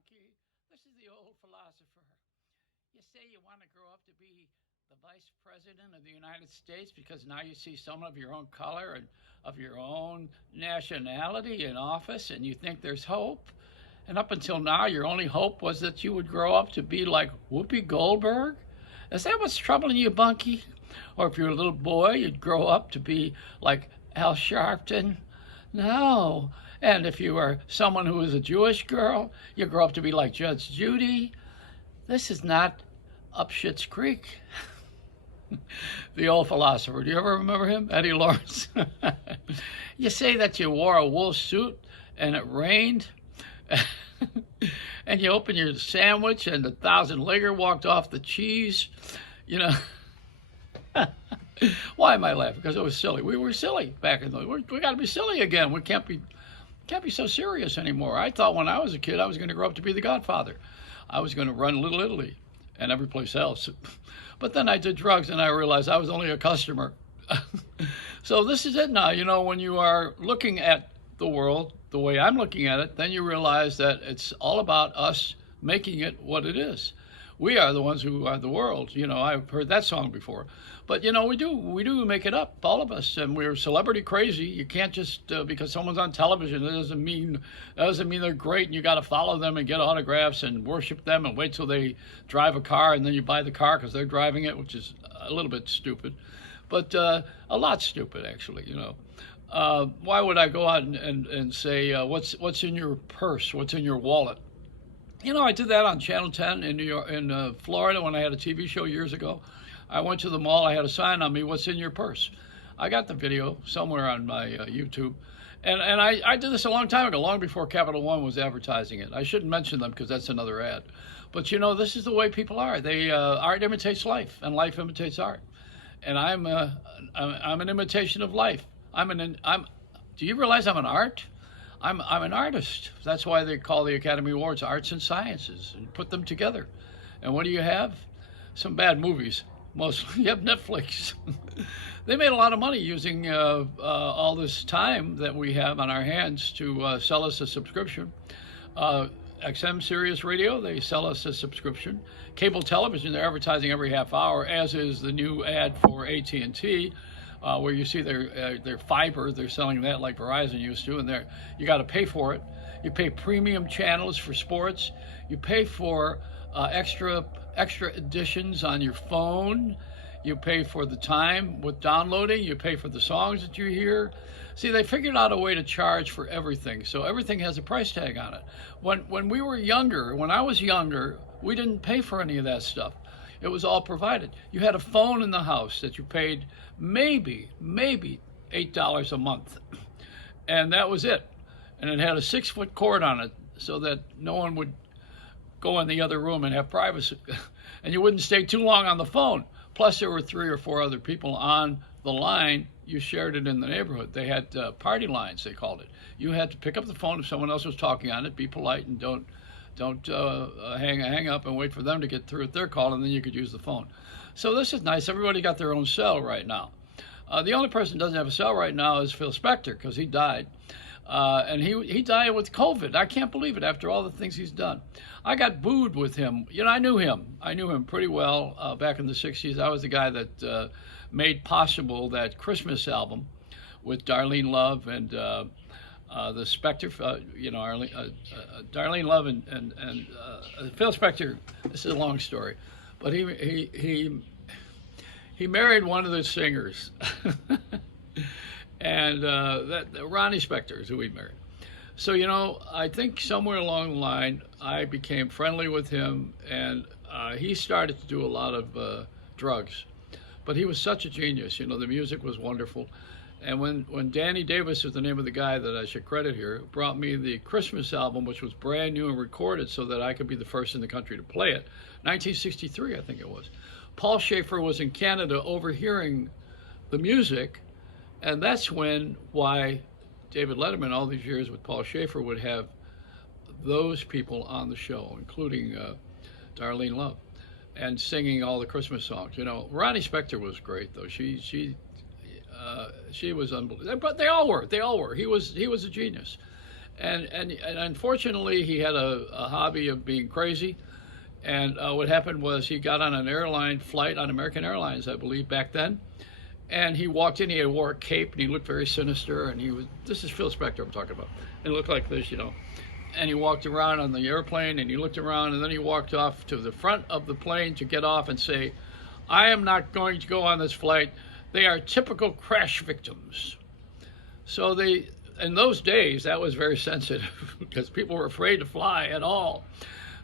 Bunky. This is the old philosopher. You say you want to grow up to be the vice president of the United States because now you see someone of your own color and of your own nationality in office and you think there's hope. And up until now, your only hope was that you would grow up to be like Whoopi Goldberg. Is that what's troubling you, Bunky? Or if you're a little boy, you'd grow up to be like Al Sharpton? No. And if you were someone who was a Jewish girl, you grow up to be like Judge Judy. This is not up Schitt's Creek. The old philosopher. Do you ever remember him? Eddie Lawrence. You say that you wore a wool suit and it rained and you open your sandwich and the thousand layer walked off the cheese. You know. Why am I laughing? Because it was silly. We were silly back in the. We got to be silly again. We can't be so serious anymore. I thought when I was a kid I was going to grow up to be the Godfather. I was going to run Little Italy and every place else. But then I did drugs and I realized I was only a customer. So this is it now. You know, when you are looking at the world the way I'm looking at it, then you realize that it's all about us making it what it is. We are the ones who are the world. You know, I've heard that song before. But, you know, we do make it up, all of us, and we're celebrity crazy. You can't just, because someone's on television, that doesn't mean they're great, and you got to follow them and get autographs and worship them and wait till they drive a car, and then you buy the car because they're driving it, which is a little bit stupid. But a lot stupid, actually, you know. Why would I go out and say, what's in your purse, what's in your wallet? You know, I did that on Channel 10 in New York, in Florida, when I had a TV show years ago. I went to the mall. I had a sign on me, "What's in your purse?" I got the video somewhere on my YouTube. And I did this a long time ago, long before Capital One was advertising it. I shouldn't mention them because that's another ad. But, you know, this is the way people are. Art imitates life, and life imitates art. And I'm an imitation of life. Do you realize I'm an art? I'm an artist. That's why they call the Academy Awards Arts and Sciences and put them together. And what do you have? Some bad movies. Mostly, you have Netflix. They made a lot of money using all this time that we have on our hands to sell us a subscription. XM Sirius Radio, they sell us a subscription. Cable television, they're advertising every half hour, as is the new ad for AT&T, where you see their fiber. They're selling that like Verizon used to, and you got to pay for it. You pay premium channels for sports. You pay for extra editions on your phone. You pay for the time with downloading. You pay for the songs that you hear. See, they figured out a way to charge for everything, so everything has a price tag on it. When we were younger, when I was younger, we didn't pay for any of that stuff. It was all provided. You had a phone in the house that you paid maybe $8 a month, and that was it. And it had a 6-foot cord on it so that no one would go in the other room and have privacy. And you wouldn't stay too long on the phone. Plus, there were 3 or 4 other people on the line. You shared it in the neighborhood. They had party lines, they called it. You had to pick up the phone if someone else was talking on it, be polite, and don't hang up and wait for them to get through with their call, and then you could use the phone. So this is nice. Everybody got their own cell right now. The only person who doesn't have a cell right now is Phil Spector, because he died. And he died with COVID. I can't believe it after all the things he's done. I got booed with him. You know, I knew him pretty well back in the 60s. I was the guy that made possible that Christmas album with Darlene Love and the Spector, Darlene Love and Phil Spector. This is a long story, but he married one of the singers. And that Ronnie Spector is who he married. So, you know, I think somewhere along the line, I became friendly with him, and he started to do a lot of drugs. But he was such a genius. You know, the music was wonderful. And when Danny Davis is the name of the guy that I should credit here, brought me the Christmas album, which was brand new and recorded so that I could be the first in the country to play it, 1963, I think it was. Paul Schaefer was in Canada overhearing the music. And that's why David Letterman, all these years with Paul Schaefer, would have those people on the show, including Darlene Love, and singing all the Christmas songs. You know, Ronnie Spector was great, though. She was unbelievable. But they all were. He was a genius. And unfortunately, he had a hobby of being crazy. And what happened was he got on an airline flight on American Airlines, I believe, back then. And he walked in, he wore a cape, and he looked very sinister. And this is Phil Spector I'm talking about. And he looked like this, you know. And he walked around on the airplane, and he looked around, and then he walked off to the front of the plane to get off and say, I am not going to go on this flight. They are typical crash victims. So in those days, that was very sensitive because people were afraid to fly at all.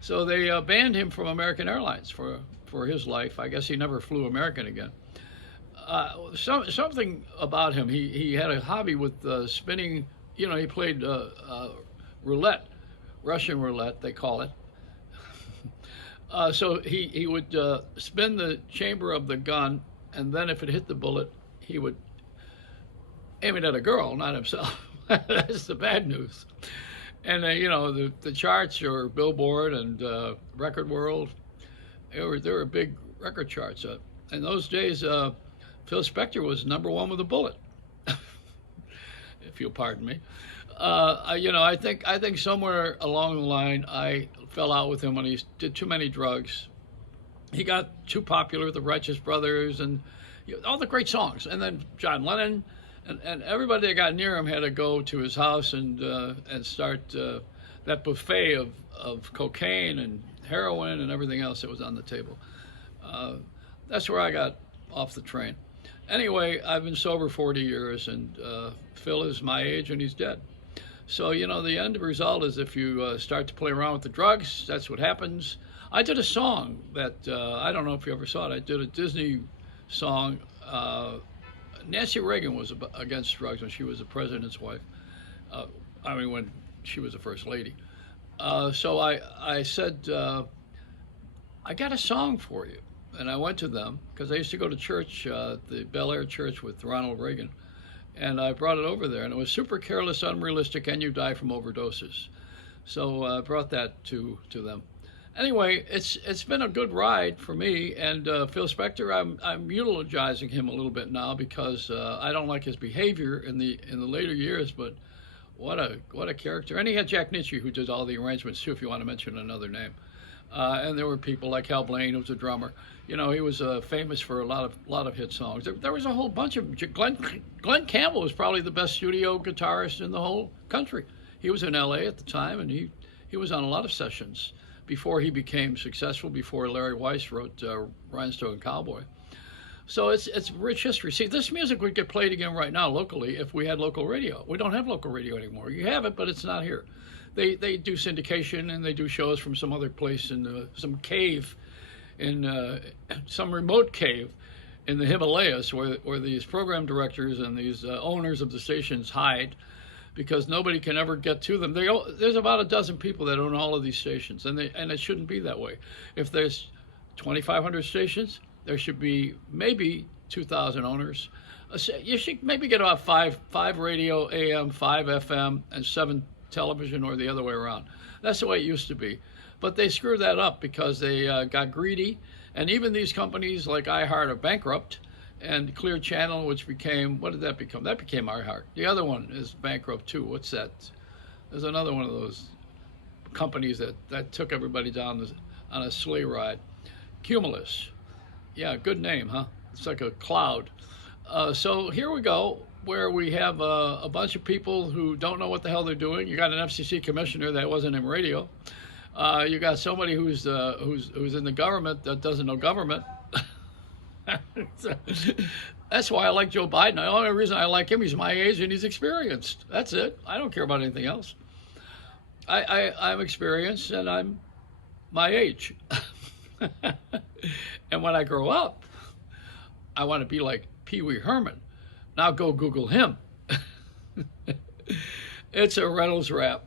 So they banned him from American Airlines for his life. I guess he never flew American again. Something about him, he had a hobby with spinning, you know, he played roulette, Russian roulette, they call it. So he would spin the chamber of the gun, and then if it hit the bullet, he would aim it at a girl, not himself. That's the bad news. And you know, the charts or Billboard and Record World, they were big record charts. In those days, Phil Spector was #1 with a bullet, if you'll pardon me. You know, I think somewhere along the line I fell out with him when he did too many drugs. He got too popular with the Righteous Brothers and all the great songs, and then John Lennon. And everybody that got near him had to go to his house and start that buffet of cocaine and heroin and everything else that was on the table. That's where I got off the train. Anyway, I've been sober 40 years, and Phil is my age, and he's dead. So, you know, the end result is if you start to play around with the drugs, that's what happens. I did a song that, I don't know if you ever saw it, I did a Disney song. Nancy Reagan was against drugs when she was the president's wife. I mean, when she was the first lady. So I said, I got a song for you. And I went to them, because I used to go to church, the Bel Air Church with Ronald Reagan. And I brought it over there, and it was super careless, unrealistic, and you die from overdoses. So I brought that to them. Anyway, it's been a good ride for me, and Phil Spector, I'm eulogizing him a little bit now because I don't like his behavior in the later years, but what a character. And he had Jack Nitzsche, who did all the arrangements too, if you want to mention another name. And there were people like Hal Blaine, who was a drummer. You know, he was famous for a lot of hit songs. There was a whole bunch of Glenn Campbell was probably the best studio guitarist in the whole country. He was in L.A. at the time, and he was on a lot of sessions before he became successful, before Larry Weiss wrote Rhinestone Cowboy. So it's rich history. See, this music would get played again right now locally if we had local radio. We don't have local radio anymore. You have it, but it's not here. They do syndication, and they do shows from some other place in some cave, in some remote cave in the Himalayas where these program directors and these owners of the stations hide, because nobody can ever get to them. There's about a dozen people that own all of these stations, and it shouldn't be that way. If there's 2,500 stations, there should be maybe 2,000 owners. You should maybe get about five radio AM, 5 FM, and 7 television, or the other way around. That's the way it used to be. But they screwed that up because they got greedy, and even these companies like iHeart are bankrupt, and Clear Channel, which became, what did that become? That became iHeart. The other one is bankrupt too. What's that? There's another one of those companies that took everybody down on a sleigh ride. Cumulus. Yeah, good name, huh? It's like a cloud. So here we go, where we have a bunch of people who don't know what the hell they're doing. You got an FCC commissioner that wasn't in radio. You got somebody who's in the government that doesn't know government. That's why I like Joe Biden. The only reason I like him, he's my age and he's experienced. That's it. I don't care about anything else. I'm experienced and I'm my age. And when I grow up, I want to be like Pee Wee Herman. Now go Google him. It's a Reynolds Wrap.